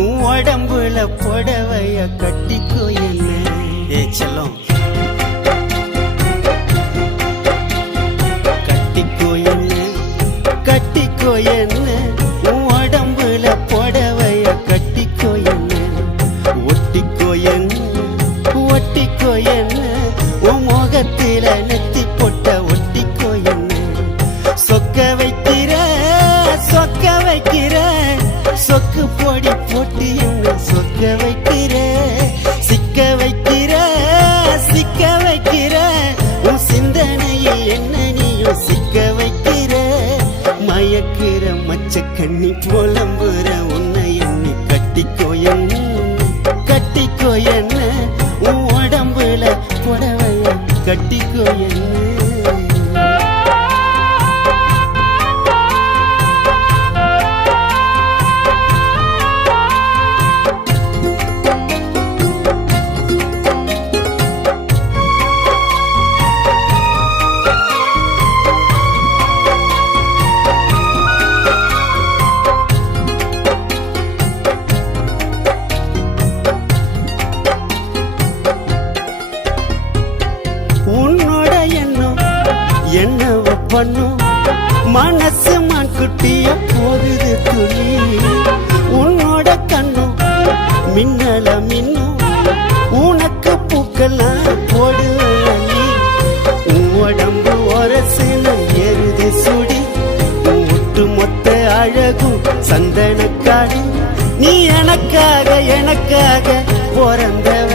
உன் உடம்புல புடவைய கட்டிக்கோ என்ன. ஏ செல்லம், கட்டிக்கோ என்ன, கட்டிக்கோ என்ன, உன் உடம்புல புடவைய கட்டிக்கோ என்ன. ஒட்டிக்கோ என்ன, ஒட்டிக்கோ என்ன, உன் முகத்தில நெத்தி பொட்ட ஒட்டிக்கோ என்ன. சொக்க வைக்கிற, சொக்க வைக்கிற, சொக்கு பொடி போட்டு என்ன சொக்க வைக்கிற. சிக்க வைக்கிற, சிக்க வைக்கிற, உன் சிந்தனையில் என்ன நீயும் சிக்க வைக்கிற. மயக்கிற மச்ச கண்ணி புலம்புற உன்னை எண்ணி கட்டிக்கோ என்ன, கட்டிக்கோ என்ன, உன் உடம்புல புடவைய கட்டிக்கோ என்ன. என்னவ பண்ணும் மனசு மான்குட்டிய போகுது துளி. உன்னோட கண்ணும் மின்னல மின்னும், உனக்கு பூக்கெல்லாம் போடுவி. உன் உடம்பு ஒரசுன எருது சுடி, ஒட்டு மொத்த அழகும் சந்தனக்காடு. நீ எனக்காக எனக்காக பிறந்தவ,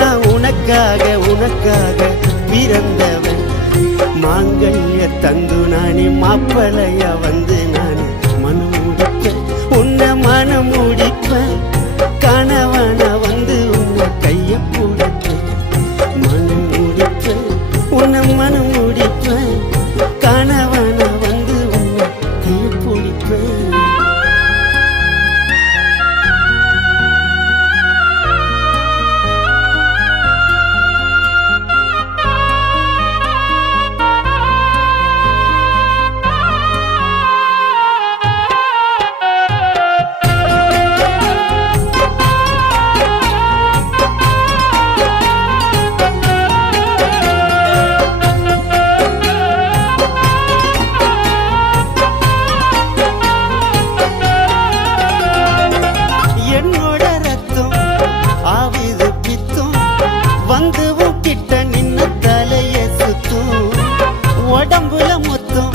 நான் உனக்காக உனக்காக பிறந்தவன். மாங்கல்ய தந்து நானே மாப்பளைய வந்து நானே மனம் முடிப்பேன், உன்னை மனம் முடிப்பேன். கணவன வந்து உன்னை கைய பிடிப்பேன், மனம் முடிப்பேன், உன்னை மனம் முடிப்பேன். கணவன வந்து உன்னை கைய பிடிப்பேன். உடம்புல மொத்தம்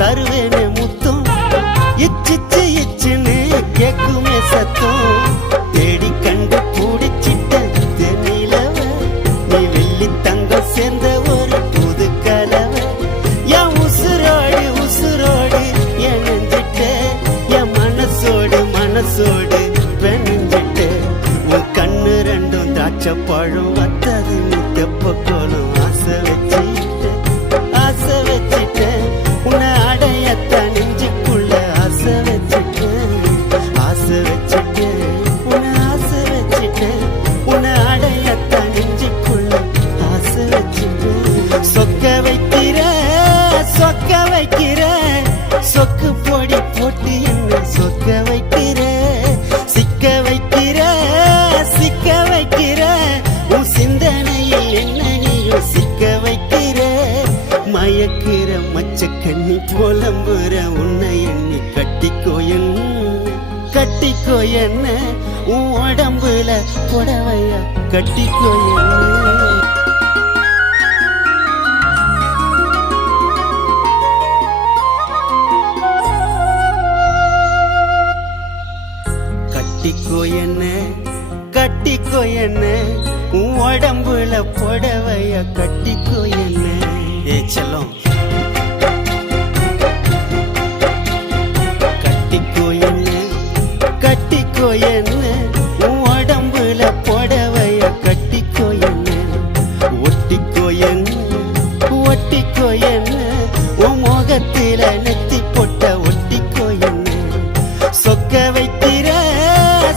தருவேனே முத்தம், இச்சிச்சு இச்சுன்னு கேக்குமே சத்தம். தேடி கண்டு பூடிச்சிட்ட தென்னிலவ, நீ வெள்ளி தங்கம் சேர்ந்த ஒரு புது கலவை. என் உசுரோடு உசுரோடு என் நெஞ்சிட்ட, என் மனசோடு மனசோடு பெண்ணிட்ட. உன் கண்ணு ரெண்டும் திராட்சை பழம் வத்தது நீ தெப்ப கோலம். ஆசை வச்சுட்ட, ஆசை வச்சுட்டேன், உன்னை அடையத்தான் நெஞ்சுக்குள்ள ஆசை வச்சுட்டேன். ஆசை வச்சுட்டேன், உன்னை ஆசை வச்சுட்டேன், உன்னை அடையத்தான் நெஞ்சுக்குள்ள ஆசை வச்சுட்டேன். சொக்க வைக்கிற, சொக்க வைக்கிற, சொக்கு பொடி போட்டு என்ன சொக்க வைக்கிற. சிக்க வைக்கிற, சிக்க வைக்கிற, உன் சிந்தனையில் என்ன நீயும் சிக்க வைக்கிற. மயக்கிற மச்ச கண்ணி புலம்புற உன்னை எண்ணி கட்டிக்கோ என்ன, கட்டிக்கோ என்ன, உன் உடம்புல புடவைய கட்டிக்கோ என்ன. கட்டிக்கோ என்ன, கட்டிக்கோ என்ன, உன் உடம்புல புடவைய கட்டிக்கோ என்ன. ஏ செல்லம், கட்டிக்கோ என்ன, கட்டிக்கோ என்ன, உன் உடம்புல புடவைய கட்டிக்கோ என்ன. ஒட்டிக்கோ என்ன, ஒட்டிக்கோ என்ன, உன் முகத்தில நெத்தி பொட்ட ஒட்டிக்கோ என்ன. சொக்க வைக்கிற,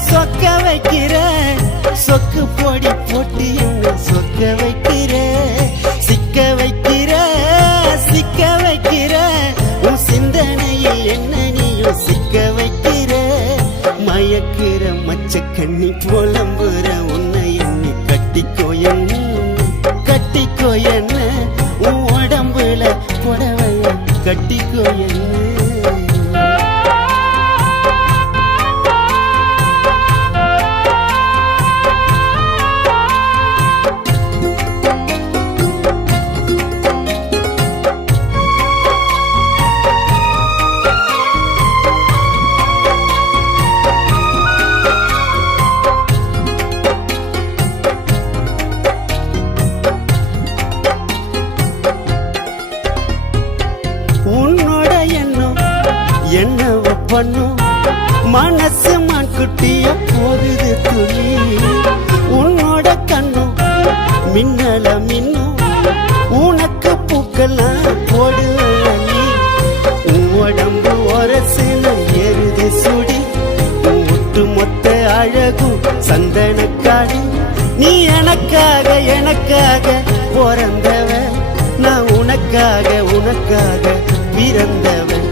சொக்க வைக்கிற, சொக்கு பொடி போட்டு என்ன சொக்க வைக்கிற. சிக்க வைக்கிற, சிக்க வைக்கிற, உன் சிந்தனையில் என்ன நீயும் சிக்க வைக்கிற. மயக்கிற மச்ச கண்ணி புலம்புற உன்னை எண்ணி கட்டிக்கோ என்ன கட்டிக்கோ என்ன உன் உடம்புல புடவைய கட்டிக்கோ என்ன என்னவ பண்ணும் மனசு மான்குட்டிய போகுது துளி உன்னோட கண்ணும் மின்னல மின்னும் உனக்கு பூக்கெல்லாம் போடுவி உடம்பு ஒரசுல ஏறுது சுடி ஒட்டு மொத்த அழகும் சந்தனக்காடு நீ எனக்காக பிறந்தவ நான் உனக்காக பிறந்தவன்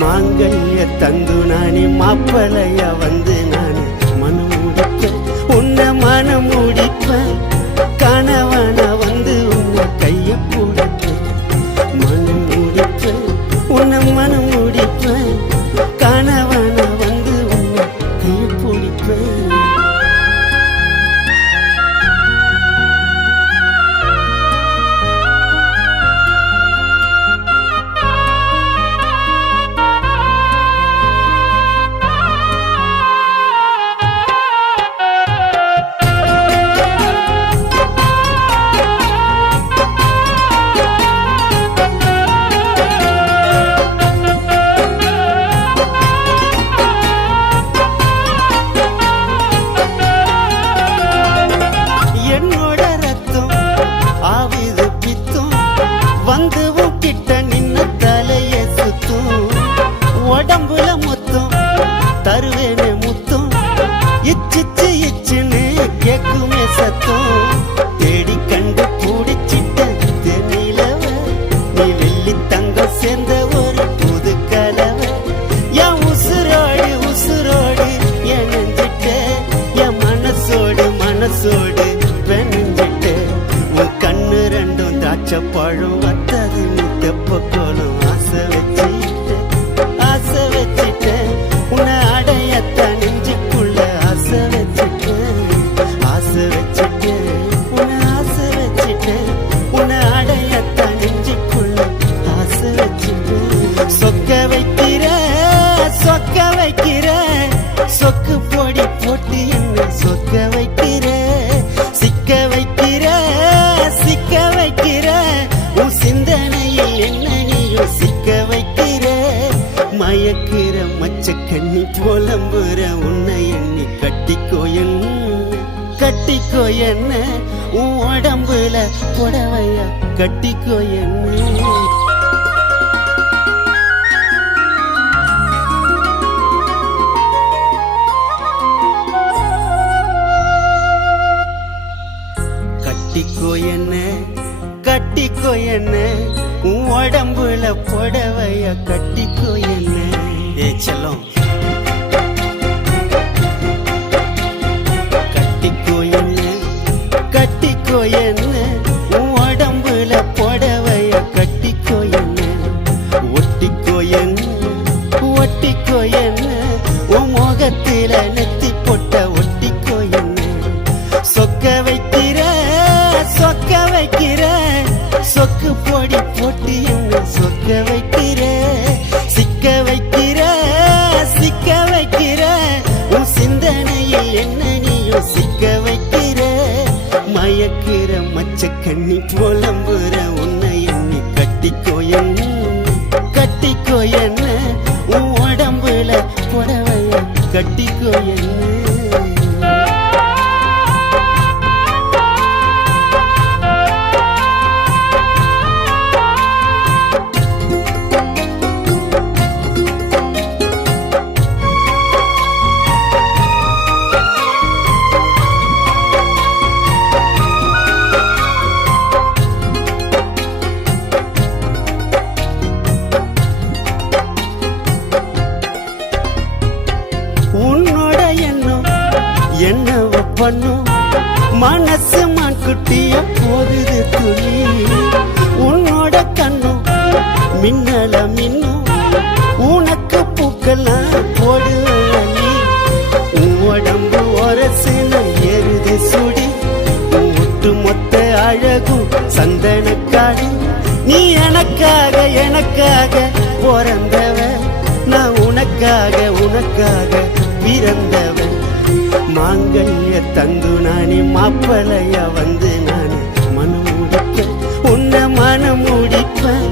மாங்கல்ய தந்து நானே மாப்பிளையா வந்து நானே மனம் முடிப்பேன் உன்னை மனம் முடிப்பேன் கணவன வந்து உன்னை கைய பிடிப்பேன் மனம் முடிப்பேன் உன்னை மனம் முடிப்பேன் கணவன வந்து உன்னை கைய பிடிப்பேன் உடம்புல மொத்தம் தருவேனே முத்தம் இச்சிச்சு இச்சுன்னு கேக்குமே சத்தம் தேடி கண்டு பூடிச்சிட்ட தென்னிலவ நீ வெள்ளி தங்கம் சேர்ந்த ஒரு புது கலவை என் உசுரோடு என் நெஞ்சிட்ட என் மனசோடு பெண்ணிட்ட உன் கண்ணு ரெண்டும் திராட்சை பழம் வத்தது நீ தெப்ப கோலம் ஆசை வச்சிட்டேன் உன்னை அடையத்தான் நெஞ்சுக்குள்ள ஆசை வச்சிட்டேன் உன்னை அடையத்தான் நெஞ்சுக்குள்ள ஆசை வச்சிட்டேன் சொக்க வைக்கிற சொக்கு பொடி போட்டு என்ன சொக்க வைக்கிற சிக்க வைக்கிற உன் சிந்தனையில் என்ன நீயும் சிக்க வைக்கிற மயக்கிற மச்ச கண்ணி புலம்புற உன்னை எண்ணி கட்டிக்கோ என்ன உன் உடம்புல புடவைய கட்டிக்கோ என்ன கட்டிக்கோ என்ன உன் உடம்புல புடவைய கட்டிக்கோ என்ன ஏ செல்லம் கட்டிக்கோ என்ன உன் உடம்புல புடவைய கட்டிக்கோ என்ன ஒட்டிக்கோ என்ன உன் முகத்தில நெத்தி பொட்ட ஒட்டிக்கோ என்ன சொக்க வைக்கிற சொக்கு பொடி போட்டு என்ன சொக்க வைக்கிற சிக்க வைக்கிற உன் சிந்தனையில் என்ன நீயும் சிக்க வைக்கிற மயக்கிற மச்ச கண்ணி புலம்புற உன்னை எண்ணி கட்டிக்கோ என்ன உன் உடம்புல புடவைய கட்டிக்கோ என்ன உன்னோட எண்ணம் என்னவ பண்ணும் மனசு மான் குட்டிய போகுது துளி உன்னோட கண்ணும் மின்னல மின்னும் உனக்கு பூக்கெல்லாம் போடுவேன் நீ உன் உடம்பு ஒரசுன ஏறுது சுடி ஒட்டு மொத்த அழகும் சந்தனக்காடி நீ எனக்காக எனக்காக பிறந்தவ நான் உனக்காக உனக்காக பிறந்தவன் மாங்கல்ய தந்து நானே மாப்பிளையா வந்து நானே மனம் முடிப்பேன் உன்னை மனம் முடிப்பேன்